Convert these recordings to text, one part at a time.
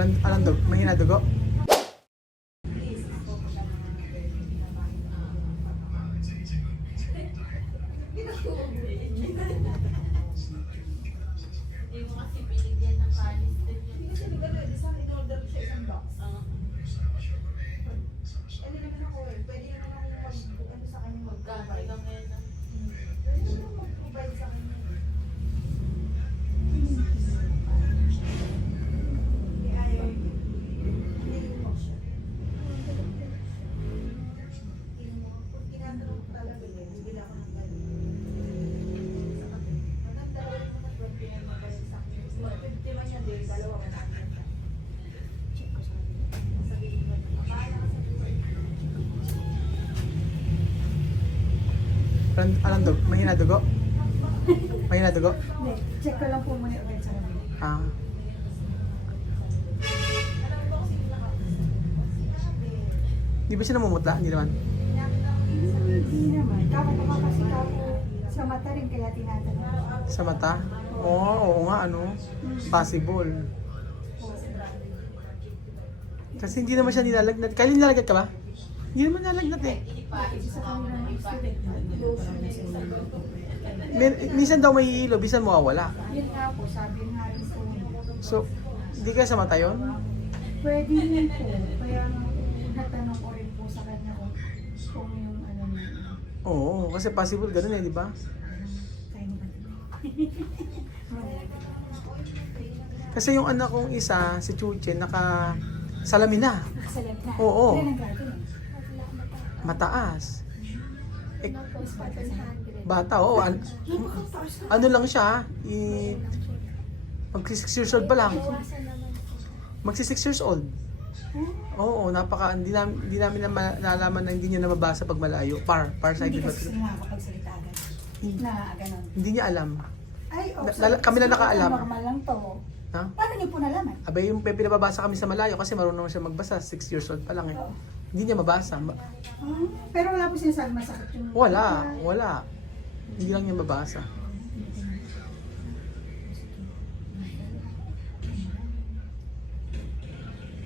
Anong dugo? Mahina dugo? Hindi mo kasi binigyan ng panis din yun. Kasi nagano, sa akin order siya isang box. Ano naman ako eh, pwede naman ako ano sa kanya Magkano lang yan. pwede naman mag-provide sa kanya. Hindi ayaw. Hindi yung box siya. Tinatanong ko talaga yun, bibili ako ng ganun. Hanggang dalawa yung mga 20 na mabalik sa akin. 50 man yan din, dalawa man ako. Check ko sa akin. Sabihin mo, akala ka sa buhay. Anong dugo? Mahina dugo? Mahina dugo? Hindi, check ko lang po muna ulit sa kanila. Ah. Di ba siya namumutla? Hindi naman. Hindi naman. Kako baka kasi kako sa mata rin kaya tinatanong. Sa mata? Oo nga, ano? Possible. Kasi hindi naman siya nilalagnat. Kaya nilalagnat ka ba? Hindi naman nilalagnat eh. Sa kanila ng Minsan daw may hihilo, minsan mawawala. Yun nga po, sabi nga rin po. So, hindi kaya sa mata yun? Pwede rin po. Kaya nga po, natanong ko rin po sa kanya kung yung ano niya. Oo, kasi possible ganun eh, di ba? Kaya naman. Kasi yung anak kong isa, si Chuche, salamin na. Nakasalag na. Oo. Kailan ang gagawin? Mataas. Eh, bata, oo. Ano lang siya, magsi 6 years old pa lang. Magsi 6 years old. Oo, hindi namin nalaman na hindi niya nababasa pag malayo. Hindi Farsighted. kasi sila nakakapagsalita agad. Na ganun. Hindi niya alam. Ay, Kami na nakaalam. Normal lang to. Ha? Paano niyo po nalaman? Abay, yung pinababasa kami sa malayo kasi marunong siya magbasa. 6 years old pa lang eh. Oo. Hindi niya mabasa. Pero wala po sinasabi masakit yung... Wala. Hindi lang niya mabasa.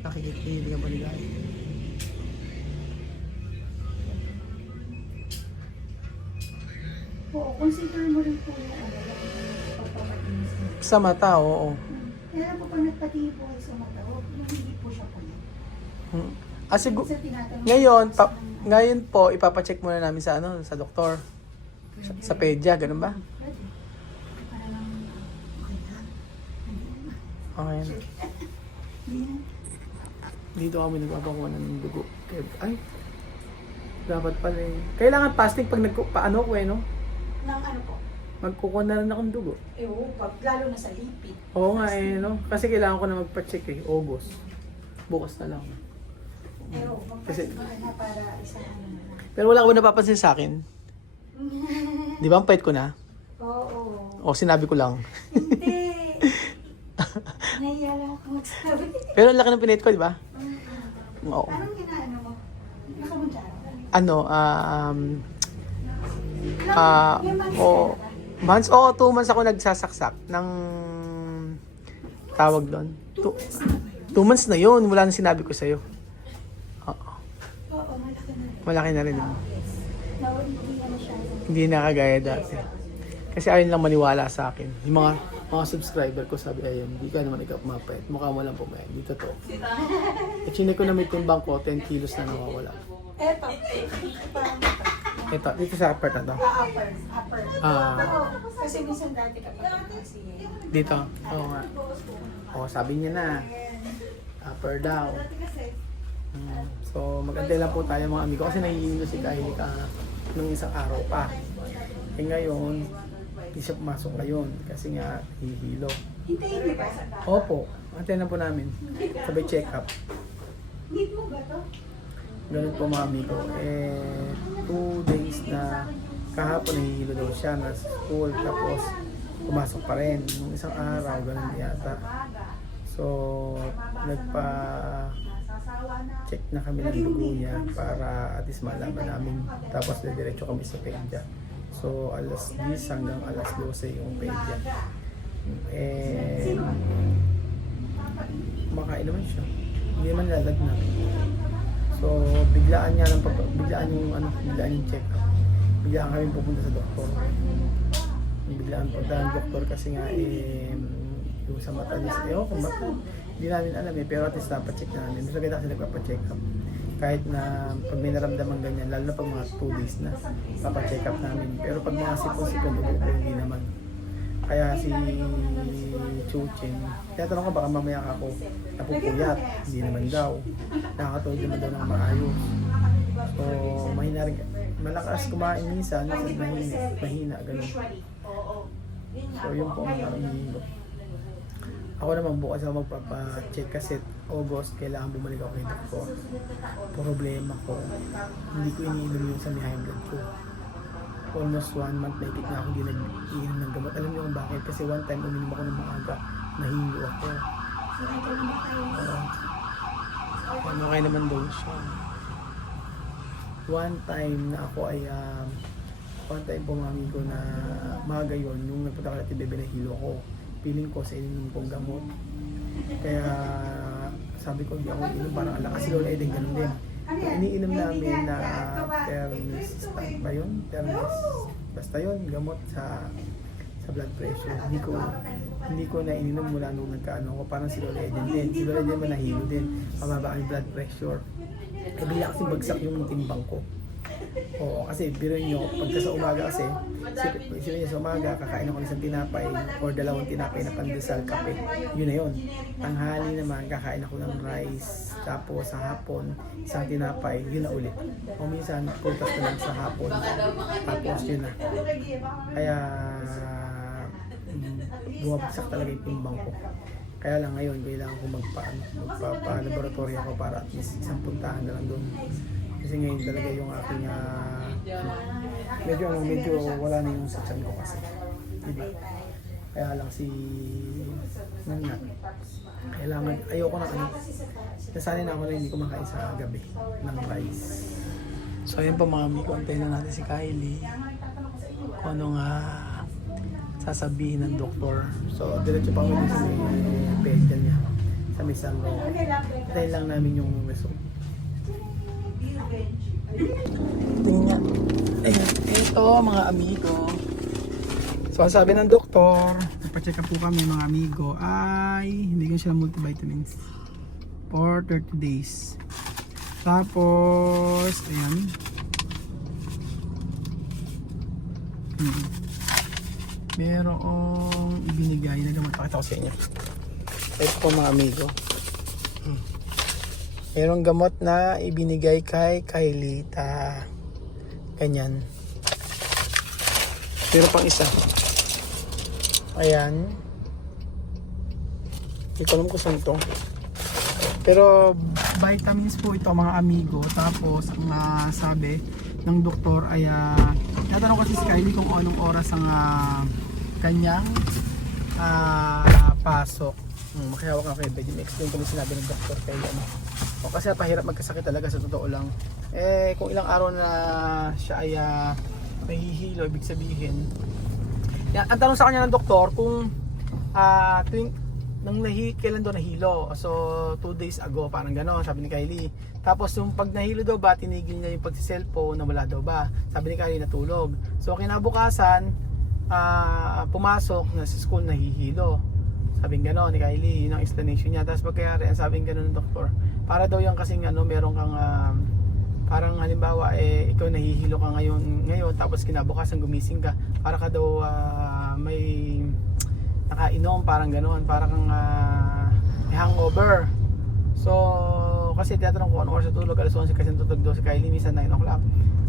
Nakikinig ba nila? Oo, consider mo rin po yung ano, pagpapatinis mo. Sa mata, oo. Kaya po pag nagpatingin po kayo sa mata, huwag yung hindi po siya puno. Kasi Kasi tinatanong ngayon po, ipapacheck muna namin sa sa doktor. Sa pedya, ganun ba? Pwede. Para lang, okay na. Okay na. Hindi na. Dito kami nagpapakuha ng dugo. Ay, dapat pala eh. Kailangan fasting pag paano ko eh, no? Nang ano po? Magkukuha na rin akong dugo. Oo, lalo na sa lipid. Oo nga eh, no? Kasi kailangan ko na magpa-check eh, August. Bukas na lang. Pero Kasi- magpasin ka na para isang ano na lang. Pero wala ka ba napapansin sa akin? Di ba ang pait ko na? Oo. O sinabi ko lang. Hindi. Nahiya lang ako magsabi. Pero ang laki ng pinait ko, di ba? Oo. Anong ginaano mo? Nakamundyara? Ano, Yung months, 2 months ako nagsasaksak ng tawag doon. 2 months na yun, wala nang sinabi ko sa'yo. Oo. Oo, malaki na. Malaki na rin. Yes. Hindi na masyado. Hindi na kagaya dati. Kasi ayun lang maniwala sa akin. Yung mga subscriber ko sabi, ayun, hindi ka naman ikaw mapait. Mukha mo lang pumayat. Dito to. E chinek ko na may timbang ko, 10 kilos na nawawala. Eto. Ito, dito sa part na to. Upper. Ah. Oo, kasi minsan dati kapag kasi Dito. Oo nga. Oo, sabi niya na. Upper daw. So, mag-antay lang po tayo mga amigo kasi nahihilo si Kylie nung isang araw pa. Eh ngayon, hindi siya pumasok ngayon kasi nga hihilo. hintayin niyo ba? Opo, antay na po namin. Sabay check up. Need mo ba to? Ganun po mga amigo. 2 days na kahapon nahihilo daw siya na school tapos pumasok pa rin. Nung isang araw, ganun yata. So, nagpa-check na kami ng dugo niya para at least malaman namin. Tapos diretso kami sa pedya. So, alas 10 hanggang alas 12 yung pedya. kumakain naman siya. Hindi naman lalagnat. So, biglaan niya lang, biglaan yung check-up. Biglaan kami pupunta sa doktor. Biglaan punta ng doktor kasi nga, yung sa mata niya, kung ba't, hindi namin alam pero at least napacheck namin. Mas maganda kasi nagpapacheck up. Kahit na pag may naramdaman ganyan, lalo na pag mga 2 days na, papacheck up namin. Pero pag mga sipon-sipon, hindi naman. Kaya si Chuchin, tinatanong ko baka mamaya ako napupuyat. Hindi naman daw. Nakakatulog naman daw ng maayos. So, mahina rin. Malakas kumain minsan, mahina, ganun. So, yun po ang hinihingo. Ako naman bukas ako magpapacheck kasi August, kailangan bumalik ako kay doktor. Problema ko, hindi ko iniinom yung sa high blood ko. Almost 1 month na ikit na ako hindi nag-iinom ng gamot. Alam niyo kung bakit? Kasi one time uminom ako ng maaga, nahilo ako. Ano kaya naman daw siya. One time na ako ay, one time po mami ko na maaga yun, nung nagpunta ka natin bebe nahilo ako. Feeling ko sa ininom kong gamot. Kaya sabi ko hindi ako inom, parang ala kasi lola din ganun din. Iniinom namin na Termis ba yun? Termis. Basta yun, gamot sa blood pressure. Hindi ko na ininom mula nung nagkaano ko. Parang si Lola Eden din. Si Lola Eden man nahilo din. Pamaba ang blood pressure. Eh bigla kasi bagsak yung timbang ko. Oo, kasi biro nyo, pagka sa umaga kasi, isipin niya sa umaga, kakain ako ng isang tinapay or 2 tinapay na pandesal, kape. Yun na yun. Tanghali naman, kakain ako ng rice. Tapos sa hapon, isang tinapay, yun na ulit. O minsan, prutas na lang sa hapon. Tapos yun na. Kaya, bumabagsak talaga yung timbang ko. Kaya lang ngayon, kailangan ko magpa-laboratory ako para at least isang puntahan na lang doon. Kasi ngayon talaga yung aking medyo wala na yung sa tiyan ko kasi. Diba? Kaya lang kailangan, ayoko na nasanay na ako na hindi kumakain sa gabi ng rice. So ayun pa mga amigo, antayin na natin si Kylie. Kung ano nga sasabihin ng doktor. So diretso pa kami sa pedal niya sa may salon. Antayin lang namin yung result. Tingnan. Ayun, ito mga amigo. So ang sabi ng doktor, nagpa-check up po kami mga amigo, ay hindi ko sila multivitamins for 30 days. Tapos, ayan. Merong ibinigay na gamot. Pakita ko sa inyo. Ito po mga amigo. Merong gamot na ibinigay kay Kailita. Ganyan. Pero pang isa. Ayan. Hindi ko alam kung saan ito. Pero vitamins po ito mga amigo. Tapos ang sabi ng doktor ay natanong ko si Kylie kung anong oras ang kanyang pasok. Makihawak nga kay Betty. Explain ko na sinabi ng doktor kay o kasi pahirap magkasakit talaga sa totoo lang. Kung ilang araw na siya ay nahihilo, ibig sabihin. Yan, ang tanong sa kanya ng doktor kung kailan daw nahilo. So 2 days ago, parang gano'n, sabi ni Kylie. Tapos yung pag nahilo daw ba, tinigil niya yung pagsi-cellphone, nawala daw ba? Sabi ni Kylie, natulog. So kinabukasan, pumasok na sa school, nahihilo. Sabing gano'n ni Kylie, yun ang explanation niya. Tapos pagkayari, ang sabing gano'n ng doktor, para daw yung kasing meron kang parang halimbawa ikaw nahihilo ka ngayon tapos kinabukasan gumising ka, para ka daw may nakainom, parang gano'n, parang kang hangover. So kasi tinatanong ko ano oras sa tulog, alas 11 kasi tutulog daw si Kylie, minsan 9 o'clock.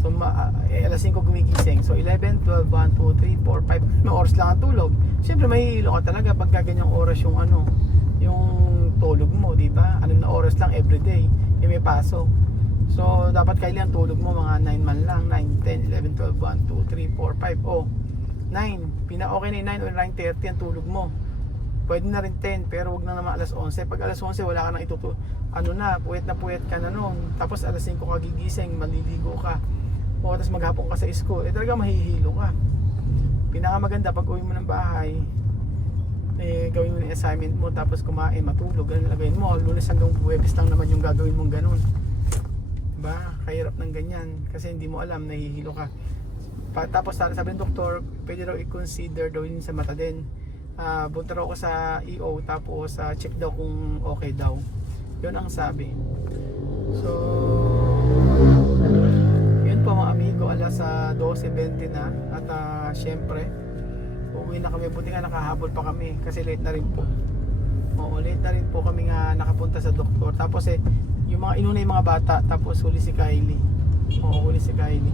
So alas 5 gumigising. So 11, 12, 1, 2, 3, 4, 5 na oras lang ang tulog. Siyempre mahihilo ka talaga pagka ganyang oras yung yung tulog mo, di ba? 6 na oras lang everyday, may pasok. So dapat Kylie ang tulog mo mga 9 man lang, 9, 10, 11, 12, 1, 2, 3, 4, 5. Oh, 9. Okay na 9 o 9:30 ang tulog mo. Pwede na rin 10, pero wag na naman alas 11. Pag alas 11 wala ka nang puyat ka na noon. Tapos alas 5 ka gigising, maliligo ka. O tapos maghapon ka sa school, talaga mahihilo ka. Pinakamaganda pag uwi mo ng bahay, gawin mo yung assignment mo, tapos kumain, matulog, ganun lagay mo. Lunes hanggang Huwebes lang naman yung gagawin mong ganun. Diba? Kahirap ng ganyan kasi hindi mo alam, nahihilo ka. Tapos sabi ng doktor, pwede raw i-consider daw yun sa mata din. Punta raw ako sa EO, tapos check daw kung okay daw. Yun ang sabi. So yun po mga amigo, alas 12:20 na. At syempre uuwi na kami, buti nga nakahabol pa kami kasi late na rin po. Oo, late na rin po kami nga nakapunta sa doktor. Tapos yung mga inuna yung mga bata, tapos huli si Kylie. Oo, huli si Kylie.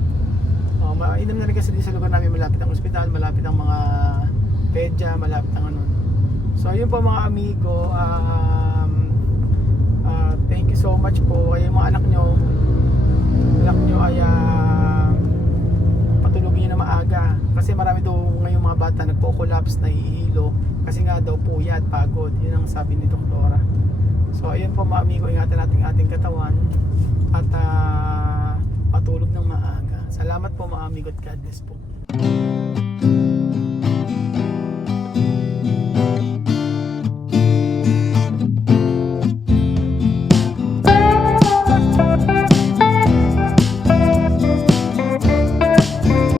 Mainam na rin kasi din sa lugar namin, malapit ang ospital, malapit ang mga pedya, malapit ang ano. So yun po mga amigo, thank you so much po. Kaya yung mga anak nyo ay patulogin nyo na maaga kasi marami daw ngayong mga bata nagpo-collapse, nahihilo kasi nga daw puyat, pagod. Yun ang sabi ni doktora. So ayun po mga amigo, ingatan natin ating katawan at patulog ng maaga. Salamat po mga amigo at God bless po.